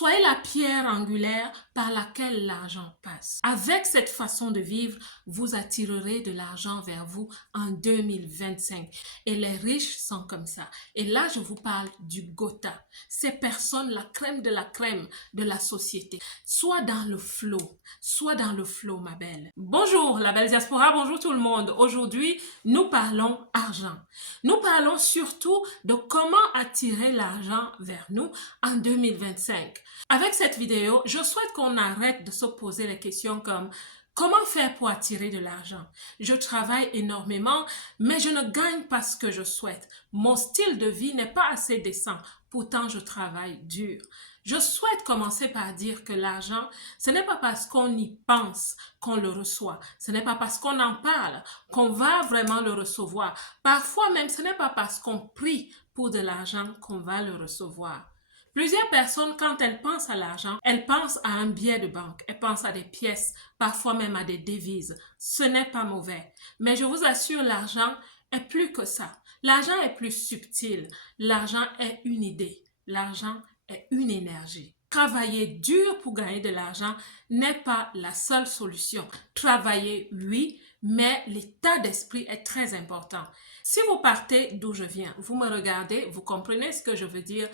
Soyez la pierre angulaire par laquelle l'argent passe. Avec cette façon de vivre, vous attirerez de l'argent vers vous en 2025. Et les riches sont comme ça. Et là, je vous parle du Gotha. Ces personnes, la crème de la société. Soit dans le flow, ma belle. Bonjour, la belle diaspora, bonjour tout le monde. Aujourd'hui, nous parlons argent. Nous parlons surtout de comment attirer l'argent vers nous en 2025. Avec cette vidéo, je souhaite qu'on arrête de se poser les questions comme comment faire pour attirer de l'argent? Je travaille énormément, mais je ne gagne pas ce que je souhaite. Mon style de vie n'est pas assez décent. Pourtant, je travaille dur. Je souhaite commencer par dire que l'argent, ce n'est pas parce qu'on y pense qu'on le reçoit. Ce n'est pas parce qu'on en parle qu'on va vraiment le recevoir. Parfois même, ce n'est pas parce qu'on prie pour de l'argent qu'on va le recevoir. Plusieurs personnes, quand elles pensent à l'argent, elles pensent à un billet de banque, elles pensent à des pièces, parfois même à des devises. Ce n'est pas mauvais. Mais je vous assure, l'argent est plus que ça. L'argent est plus subtil. L'argent est une idée. L'argent est une énergie. Travailler dur pour gagner de l'argent n'est pas la seule solution. Travailler, oui, mais l'état d'esprit est très important. Si vous partez d'où je viens, vous me regardez, vous comprenez ce que je veux dire.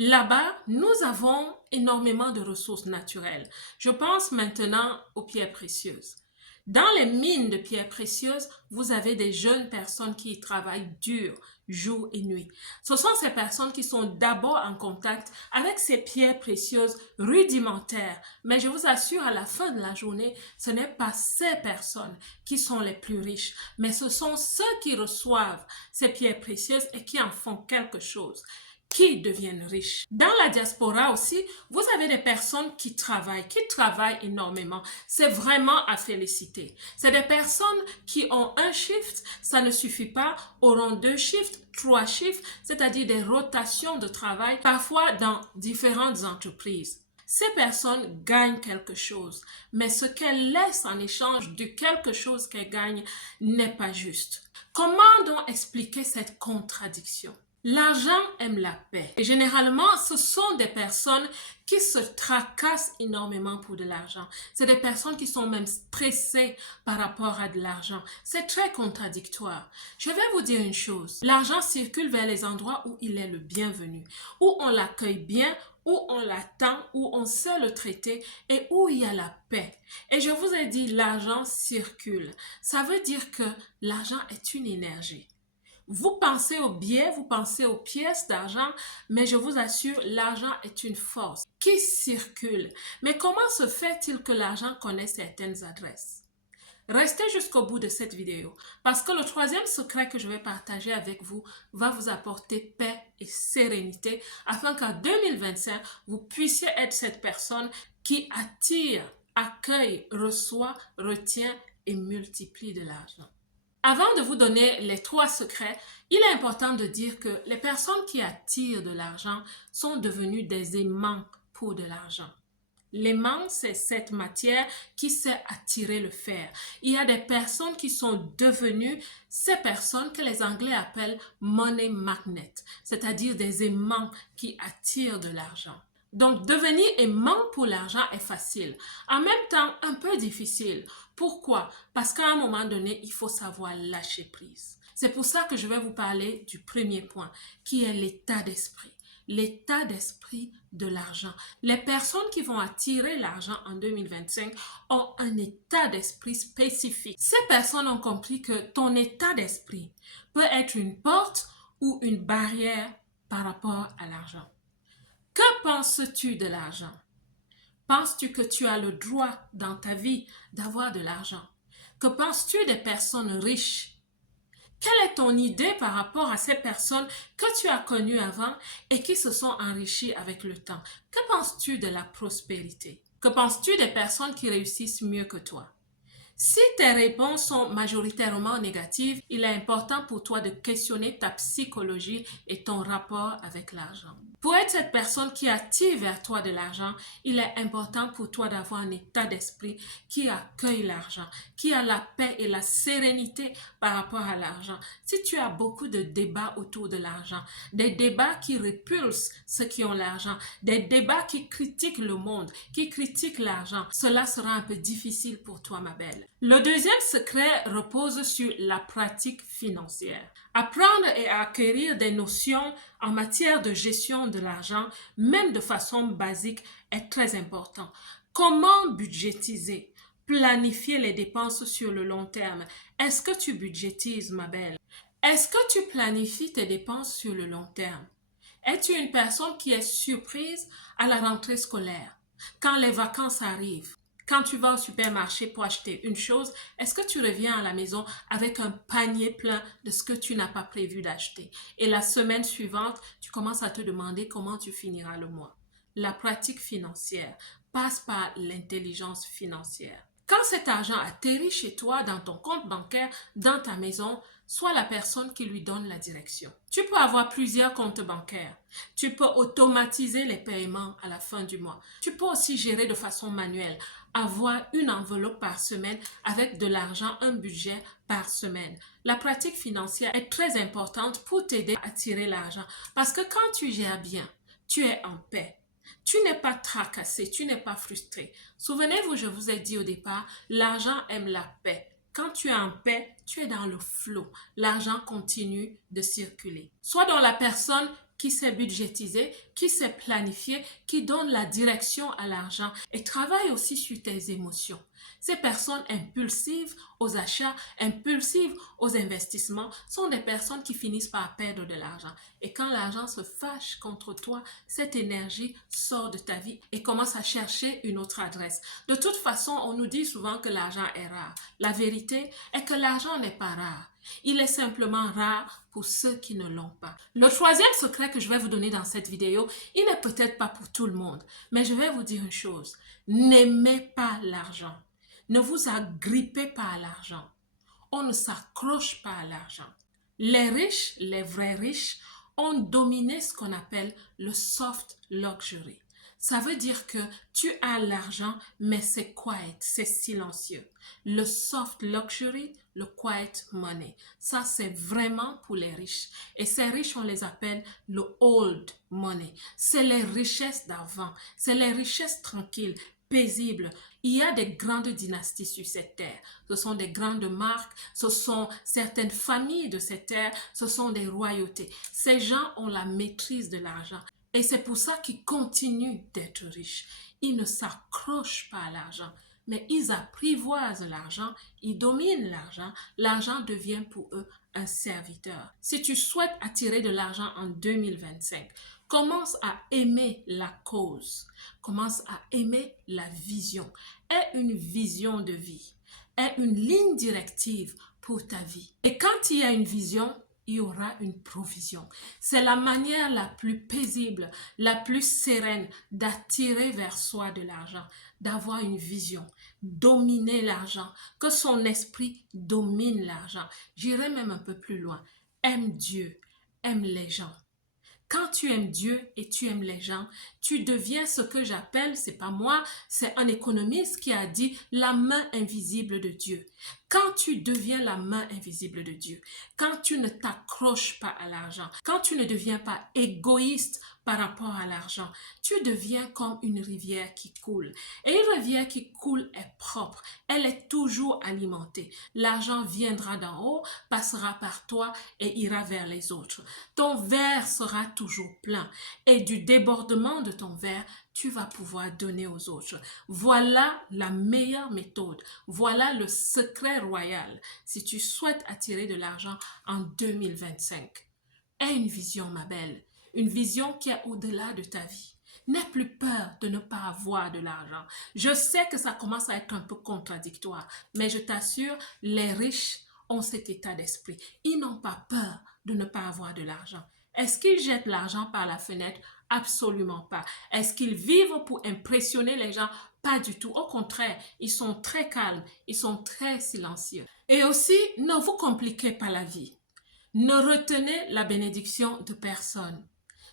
Là-bas, nous avons énormément de ressources naturelles. Je pense maintenant aux pierres précieuses. Dans les mines de pierres précieuses, vous avez des jeunes personnes qui y travaillent dur, jour et nuit. Ce sont ces personnes qui sont d'abord en contact avec ces pierres précieuses rudimentaires. Mais je vous assure, à la fin de la journée, ce n'est pas ces personnes qui sont les plus riches, mais ce sont ceux qui reçoivent ces pierres précieuses et qui en font quelque chose, qui deviennent riches. Dans la diaspora aussi, vous avez des personnes qui travaillent énormément. C'est vraiment à féliciter. C'est des personnes qui ont un shift, ça ne suffit pas, auront 2 shifts, 3 shifts, c'est-à-dire des rotations de travail, parfois dans différentes entreprises. Ces personnes gagnent quelque chose, mais ce qu'elles laissent en échange de quelque chose qu'elles gagnent n'est pas juste. Comment donc expliquer cette contradiction? L'argent aime la paix. Et généralement, ce sont des personnes qui se tracassent énormément pour de l'argent. C'est des personnes qui sont même stressées par rapport à de l'argent. C'est très contradictoire. Je vais vous dire une chose. L'argent circule vers les endroits où il est le bienvenu, où on l'accueille bien, où on l'attend, où on sait le traiter et où il y a la paix. Et je vous ai dit, l'argent circule. Ça veut dire que l'argent est une énergie. Vous pensez aux billets, vous pensez aux pièces d'argent, mais je vous assure, l'argent est une force qui circule. Mais comment se fait-il que l'argent connaît certaines adresses? Restez jusqu'au bout de cette vidéo parce que le 3e secret que je vais partager avec vous va vous apporter paix et sérénité afin qu'en 2025, vous puissiez être cette personne qui attire, accueille, reçoit, retient et multiplie de l'argent. Avant de vous donner les 3 secrets, il est important de dire que les personnes qui attirent de l'argent sont devenues des aimants pour de l'argent. L'aimant, c'est cette matière qui sait attirer le fer. Il y a des personnes qui sont devenues ces personnes que les Anglais appellent money magnet, c'est-à-dire des aimants qui attirent de l'argent. Donc, devenir aimant pour l'argent est facile, en même temps un peu difficile. Pourquoi? Parce qu'à un moment donné, il faut savoir lâcher prise. C'est pour ça que je vais vous parler du premier point, qui est l'état d'esprit. L'état d'esprit de l'argent. Les personnes qui vont attirer l'argent en 2025 ont un état d'esprit spécifique. Ces personnes ont compris que ton état d'esprit peut être une porte ou une barrière par rapport à l'argent. Que penses-tu de l'argent? Penses-tu que tu as le droit dans ta vie d'avoir de l'argent? Que penses-tu des personnes riches? Quelle est ton idée par rapport à ces personnes que tu as connues avant et qui se sont enrichies avec le temps? Que penses-tu de la prospérité? Que penses-tu des personnes qui réussissent mieux que toi? Si tes réponses sont majoritairement négatives, il est important pour toi de questionner ta psychologie et ton rapport avec l'argent. Pour être cette personne qui attire vers toi de l'argent, il est important pour toi d'avoir un état d'esprit qui accueille l'argent, qui a la paix et la sérénité par rapport à l'argent. Si tu as beaucoup de débats autour de l'argent, des débats qui repulsent ceux qui ont l'argent, des débats qui critiquent le monde, qui critiquent l'argent, cela sera un peu difficile pour toi, ma belle. Le deuxième secret repose sur la pratique financière. Apprendre et acquérir des notions en matière de gestion de l'argent, même de façon basique, est très important. Comment budgétiser? Planifier les dépenses sur le long terme. Est-ce que tu budgétises, ma belle? Est-ce que tu planifies tes dépenses sur le long terme? Es-tu une personne qui est surprise à la rentrée scolaire, quand les vacances arrivent? Quand tu vas au supermarché pour acheter une chose, est-ce que tu reviens à la maison avec un panier plein de ce que tu n'as pas prévu d'acheter? Et la semaine suivante, tu commences à te demander comment tu finiras le mois. La pratique financière passe par l'intelligence financière. Quand cet argent atterrit chez toi, dans ton compte bancaire, dans ta maison, sois la personne qui lui donne la direction. Tu peux avoir plusieurs comptes bancaires. Tu peux automatiser les paiements à la fin du mois. Tu peux aussi gérer de façon manuelle, avoir une enveloppe par semaine avec de l'argent, un budget par semaine. La pratique financière est très importante pour t'aider à attirer l'argent parce que quand tu gères bien, tu es en paix. Tu n'es pas tracassé, tu n'es pas frustré. Souvenez-vous, je vous ai dit au départ, l'argent aime la paix. Quand tu es en paix, tu es dans le flot. L'argent continue de circuler. Sois dans la personne qui sait budgétiser, qui sait planifier, qui donne la direction à l'argent et travaille aussi sur tes émotions. Ces personnes impulsives aux achats, impulsives aux investissements, sont des personnes qui finissent par perdre de l'argent. Et quand l'argent se fâche contre toi, cette énergie sort de ta vie et commence à chercher une autre adresse. De toute façon, on nous dit souvent que l'argent est rare. La vérité est que l'argent n'est pas rare. Il est simplement rare pour ceux qui ne l'ont pas. Le troisième secret que je vais vous donner dans cette vidéo, il n'est peut-être pas pour tout le monde, mais je vais vous dire une chose. N'aimez pas l'argent. Ne vous agrippez pas à l'argent. On ne s'accroche pas à l'argent. Les riches, les vrais riches, ont dominé ce qu'on appelle le soft luxury. Ça veut dire que tu as l'argent, mais c'est quiet, c'est silencieux. Le soft luxury, le quiet money, ça c'est vraiment pour les riches. Et ces riches, on les appelle le old money. C'est les richesses d'avant, c'est les richesses tranquilles, paisibles. Il y a des grandes dynasties sur cette terre. Ce sont des grandes marques, ce sont certaines familles de cette terre, ce sont des royautés. Ces gens ont la maîtrise de l'argent. Et c'est pour ça qu'ils continuent d'être riches. Ils ne s'accrochent pas à l'argent, mais ils apprivoisent l'argent, ils dominent l'argent. L'argent devient pour eux un serviteur. Si tu souhaites attirer de l'argent en 2025, commence à aimer la cause, commence à aimer la vision. Aie une vision de vie, aie une ligne directive pour ta vie. Et quand il y a une vision, il y aura une provision. C'est la manière la plus paisible, la plus sereine d'attirer vers soi de l'argent, d'avoir une vision, dominer l'argent, que son esprit domine l'argent. J'irai même un peu plus loin. Aime Dieu, aime les gens. Quand tu aimes Dieu et tu aimes les gens, tu deviens ce que j'appelle, c'est pas moi, c'est un économiste qui a dit la main invisible de Dieu. Quand tu deviens la main invisible de Dieu, quand tu ne t'accroches pas à l'argent, quand tu ne deviens pas égoïste par rapport à l'argent, tu deviens comme une rivière qui coule. Et une rivière qui coule est propre, elle est toujours alimentée. L'argent viendra d'en haut, passera par toi et ira vers les autres. Ton verre sera toujours plein et du débordement de ton verre, tu vas pouvoir donner aux autres. Voilà la meilleure méthode. Voilà le secret royal si tu souhaites attirer de l'argent en 2025. Aie une vision, ma belle. Une vision qui est au-delà de ta vie. N'aie plus peur de ne pas avoir de l'argent. Je sais que ça commence à être un peu contradictoire, mais je t'assure, les riches ont cet état d'esprit. Ils n'ont pas peur de ne pas avoir de l'argent. Est-ce qu'ils jettent l'argent par la fenêtre? Absolument pas. Est-ce qu'ils vivent pour impressionner les gens? Pas du tout. Au contraire, ils sont très calmes, ils sont très silencieux. Et aussi, ne vous compliquez pas la vie. Ne retenez la bénédiction de personne.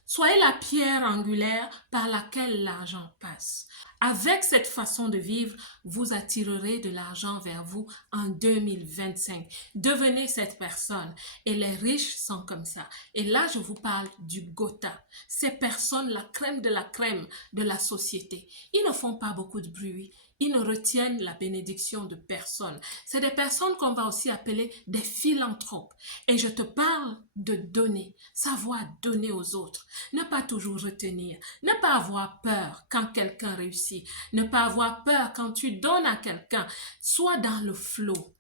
Soyez la pierre angulaire par laquelle l'argent passe. Avec cette façon de vivre, vous attirerez de l'argent vers vous en 2025. Devenez cette personne. Et les riches sont comme ça. Et là, je vous parle du Gotha. Ces personnes, la crème de la société. Ils ne font pas beaucoup de bruit. Ils ne retiennent la bénédiction de personne. C'est des personnes qu'on va aussi appeler des philanthropes. Et je te parle de donner, savoir donner aux autres, ne pas toujours retenir, ne pas avoir peur quand quelqu'un réussit, ne pas avoir peur quand tu donnes à quelqu'un. Sois dans le flow,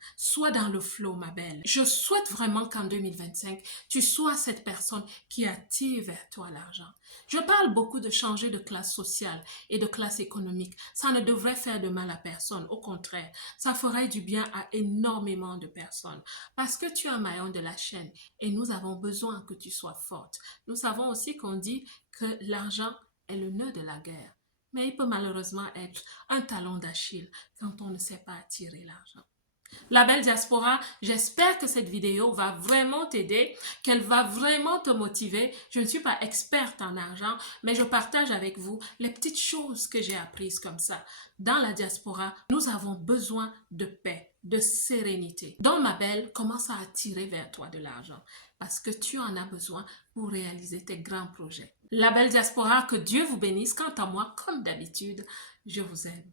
ma belle. Je souhaite vraiment qu'en 2025, tu sois cette personne qui attire vers toi l'argent. Je parle beaucoup de changer de classe sociale et de classe économique. Ça ne devrait faire de mal à personne. Au contraire, ça ferait du bien à énormément de personnes. Parce que tu es un maillon de la chaîne et nous avons besoin que tu sois forte. Nous savons aussi qu'on dit que l'argent est le nœud de la guerre. Mais il peut malheureusement être un talon d'Achille quand on ne sait pas attirer l'argent. La belle diaspora, j'espère que cette vidéo va vraiment t'aider, qu'elle va vraiment te motiver. Je ne suis pas experte en argent, mais je partage avec vous les petites choses que j'ai apprises comme ça. Dans la diaspora, nous avons besoin de paix, de sérénité. Donc, ma belle, commence à attirer vers toi de l'argent parce que tu en as besoin pour réaliser tes grands projets. La belle diaspora, que Dieu vous bénisse. Quant à moi, comme d'habitude, je vous aime.